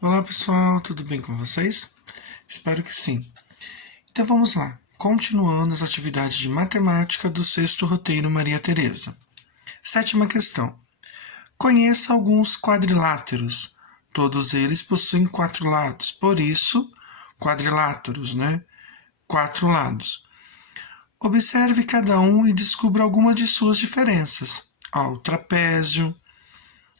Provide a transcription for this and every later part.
Olá pessoal, tudo bem com vocês? Espero que sim. Então vamos lá, continuando as atividades de matemática do sexto roteiro Maria Tereza. Sétima questão. Conheça alguns quadriláteros. Todos eles possuem 4 lados, por isso, quadriláteros, né? 4 lados. Observe cada um e descubra alguma de suas diferenças. O trapézio,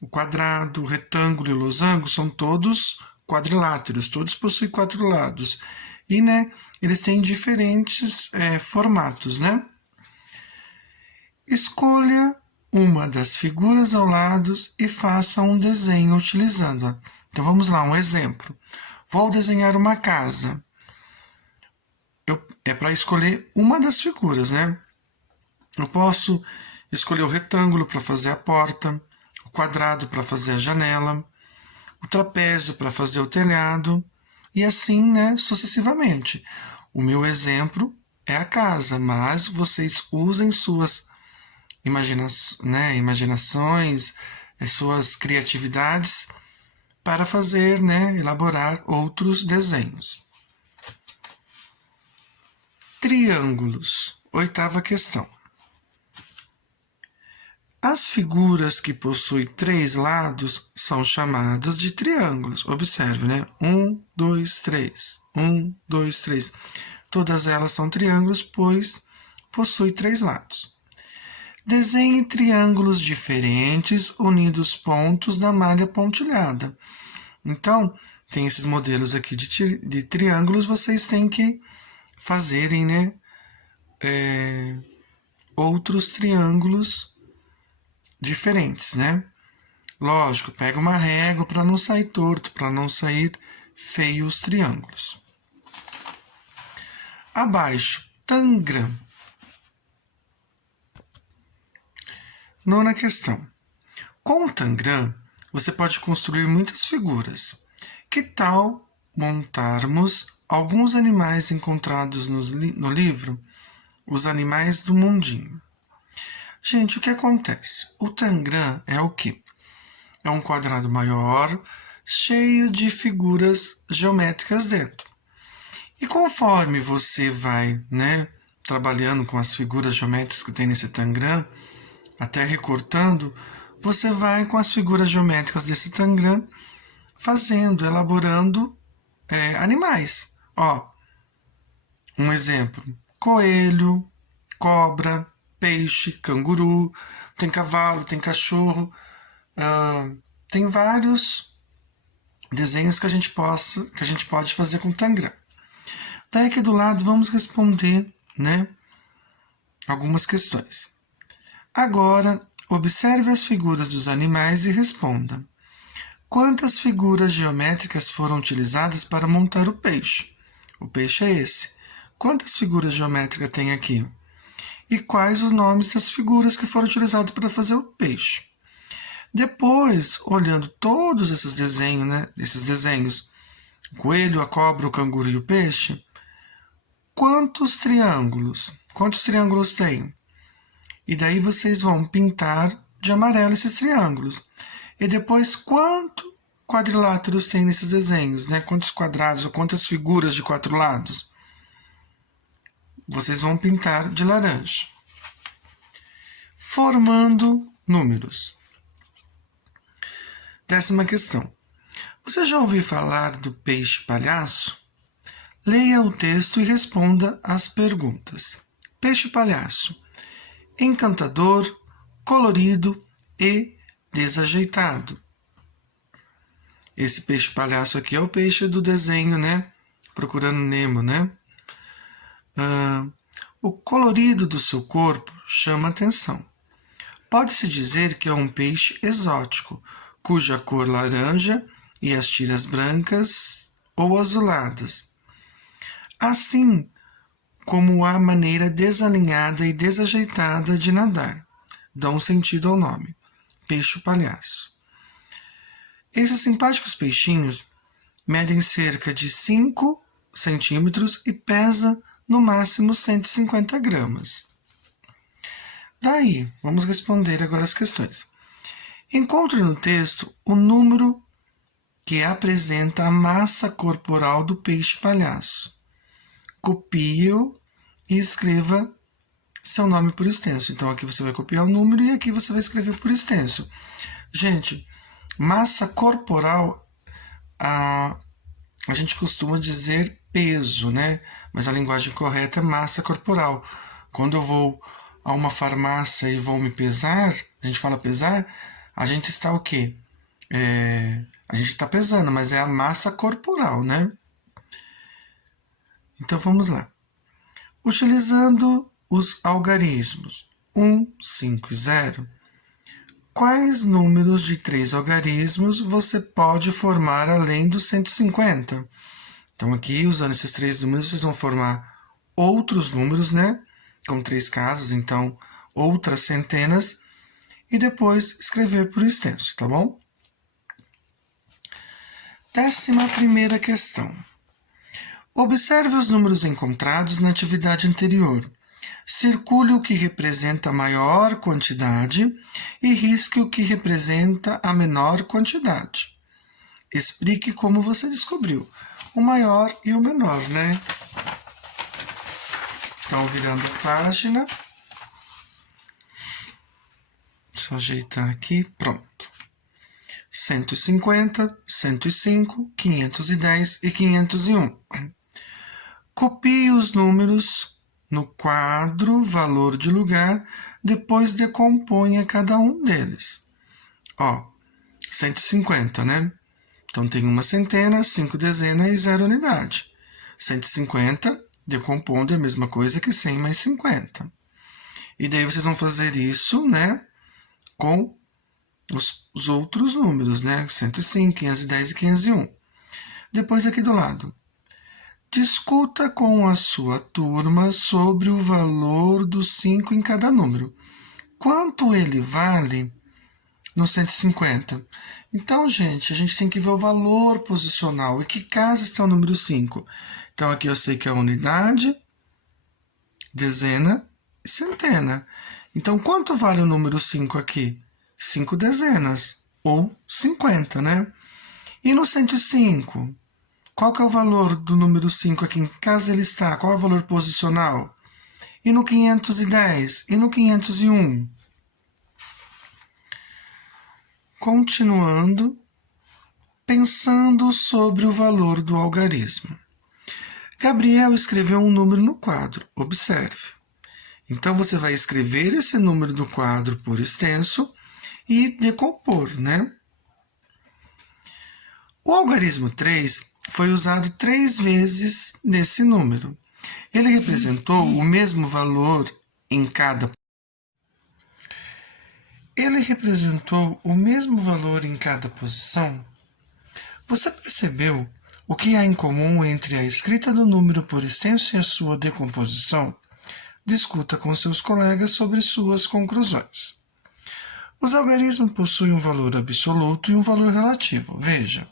o quadrado, o retângulo e o losango são todos quadriláteros, todos possuem 4 lados. E, eles têm diferentes formatos, Escolha uma das figuras ao lado e faça um desenho utilizando-a. Então vamos lá, um exemplo. Vou desenhar uma casa. É para escolher uma das figuras, Eu posso escolher o retângulo para fazer a porta, o quadrado para fazer a janela, o trapézio para fazer o telhado e assim, sucessivamente. O meu exemplo é a casa, mas vocês usem suas imaginações, suas criatividades para fazer, elaborar outros desenhos. Triângulos. Oitava questão. As figuras que possuem 3 lados são chamadas de triângulos. Observe, 1, 2, 3. 1, 2, 3. Todas elas são triângulos, pois possuem 3 lados. Desenhe triângulos diferentes unindo os pontos da malha pontilhada. Então, tem esses modelos aqui de triângulos, vocês têm que fazerem, outros triângulos diferentes, Lógico, pega uma régua para não sair torto, para não sair feio os triângulos. Abaixo, tangram. Nona questão. Com o tangram, você pode construir muitas figuras. Que tal montarmos alguns animais encontrados no livro, Os Animais do Mundinho? Gente, o que acontece? O tangram é o quê? É um quadrado maior, cheio de figuras geométricas dentro. E conforme você vai, trabalhando com as figuras geométricas que tem nesse tangram, até recortando, você vai com as figuras geométricas desse tangram fazendo, elaborando animais. Um exemplo: coelho, cobra, peixe, canguru, tem cavalo, tem cachorro, tem vários desenhos que a gente pode fazer com tangram. Daí aqui do lado vamos responder, algumas questões. Agora, observe as figuras dos animais e responda. Quantas figuras geométricas foram utilizadas para montar o peixe? O peixe é esse. Quantas figuras geométricas tem aqui? E quais os nomes das figuras que foram utilizadas para fazer o peixe? Depois, olhando todos esses desenhos, o coelho, a cobra, o canguru e o peixe, quantos triângulos tem? E daí vocês vão pintar de amarelo esses triângulos. E depois, quantos quadriláteros tem nesses desenhos? Quantos quadrados ou quantas figuras de 4 lados? Vocês vão pintar de laranja. Formando números. 10ª questão. Você já ouviu falar do peixe palhaço? Leia o texto e responda as perguntas. Peixe palhaço. Encantador, colorido e desajeitado. Esse peixe palhaço aqui é o peixe do desenho, Procurando Nemo, o colorido do seu corpo chama atenção. Pode-se dizer que é um peixe exótico, cuja cor laranja e as tiras brancas ou azuladas. Assim como a maneira desalinhada e desajeitada de nadar, dão sentido ao nome, peixe palhaço. Esses simpáticos peixinhos medem cerca de 5 centímetros e pesa no máximo 150 gramas. Daí, vamos responder agora as questões. Encontre no texto o número que apresenta a massa corporal do peixe-palhaço. Copie-o e escreva seu nome por extenso. Então aqui você vai copiar o número e aqui você vai escrever por extenso. Gente, massa corporal, a gente costuma dizer peso, né? Mas a linguagem correta é massa corporal. Quando eu vou a uma farmácia e vou me pesar, a gente fala pesar, a gente está o quê? A gente está pesando, mas é a massa corporal, né? Então vamos lá. Utilizando os algarismos 1, 5 e 0, quais números de 3 algarismos você pode formar além dos 150? Então aqui, usando esses 3 números, vocês vão formar outros números, né? Com 3 casas, então outras centenas, e depois escrever por extenso, tá bom? 11ª questão. Observe os números encontrados na atividade anterior. Circule o que representa a maior quantidade e risque o que representa a menor quantidade. Explique como você descobriu o maior e o menor, né? Então, virando a página. Deixa eu ajeitar aqui. Pronto. 150, 105, 510 e 501. Copie os números no quadro valor de lugar, depois decomponha cada um deles. Ó, 150, né? Então tem uma centena, 5 dezenas e 0 unidade. 150 decompondo é a mesma coisa que 100 mais 50. E daí vocês vão fazer isso, né, com os outros números, né? 105, 510 e 501. Depois aqui do lado. Discuta com a sua turma sobre o valor dos 5 em cada número. Quanto ele vale no 150? Então, gente, a gente tem que ver o valor posicional. E que casa está o número 5? Então, aqui eu sei que é unidade, dezena e centena. Então, quanto vale o número 5 aqui? 5 dezenas, ou 50, né? E no 105? Qual que é o valor do número 5 aqui? Em que casa ele está? Qual é o valor posicional? E no 510? E no 501? Continuando, pensando sobre o valor do algarismo. Gabriel escreveu um número no quadro. Observe. Então, você vai escrever esse número do quadro por extenso e decompor, né? O algarismo 3 foi usado 3 vezes nesse número. Ele representou o mesmo valor em cada posição. Você percebeu o que há em comum entre a escrita do número por extenso e a sua decomposição? Discuta com seus colegas sobre suas conclusões. Os algarismos possuem um valor absoluto e um valor relativo. Veja,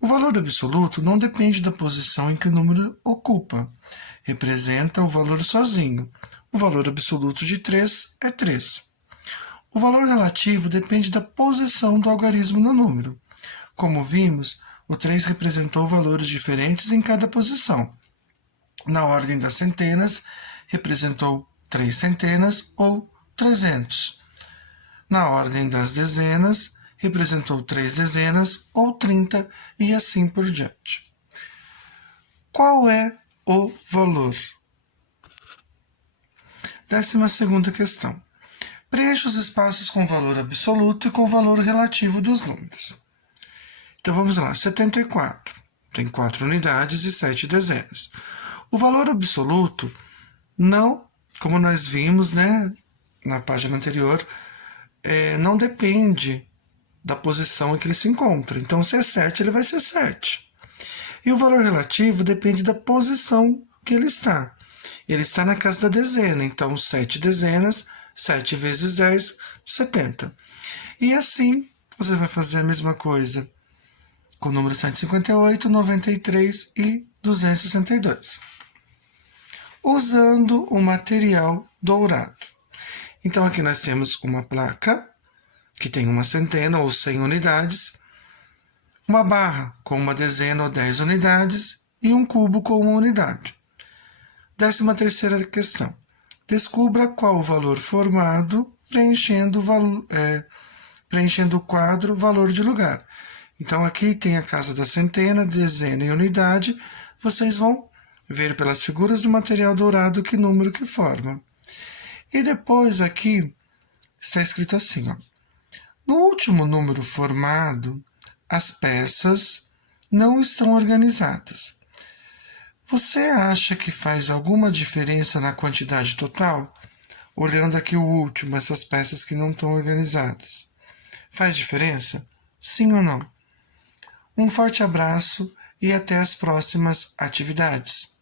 o valor absoluto não depende da posição em que o número ocupa. Representa o valor sozinho. O valor absoluto de 3 é 3. O valor relativo depende da posição do algarismo no número. Como vimos, o 3 representou valores diferentes em cada posição. Na ordem das centenas, representou 3 centenas ou 300. Na ordem das dezenas, representou 3 dezenas ou 30 e assim por diante. Qual é o valor? 12ª questão. Preencha os espaços com valor absoluto e com valor relativo dos números. Então vamos lá, 74. Tem 4 unidades e 7 dezenas. O valor absoluto não, como nós vimos, né, na página anterior, não depende da posição em que ele se encontra. Então, se é 7, ele vai ser 7. E o valor relativo depende da posição que ele está. Ele está na casa da dezena, então 7 dezenas, 7 vezes 10, 70. E assim, você vai fazer a mesma coisa com o número 158, 93 e 262. Usando o material dourado. Então, aqui nós temos uma placa que tem uma centena ou 100 unidades. uma barra com uma dezena ou 10 unidades e um cubo com uma unidade. 13ª questão. Descubra qual o valor formado preenchendo o quadro valor de lugar. Então aqui tem a casa da centena, dezena e unidade. Vocês vão ver pelas figuras do material dourado que número que forma. E depois aqui está escrito assim, ó. No último número formado, as peças não estão organizadas. Você acha que faz alguma diferença na quantidade total? Olhando aqui o último, essas peças que não estão organizadas. Faz diferença? Sim ou não? Um forte abraço e até as próximas atividades.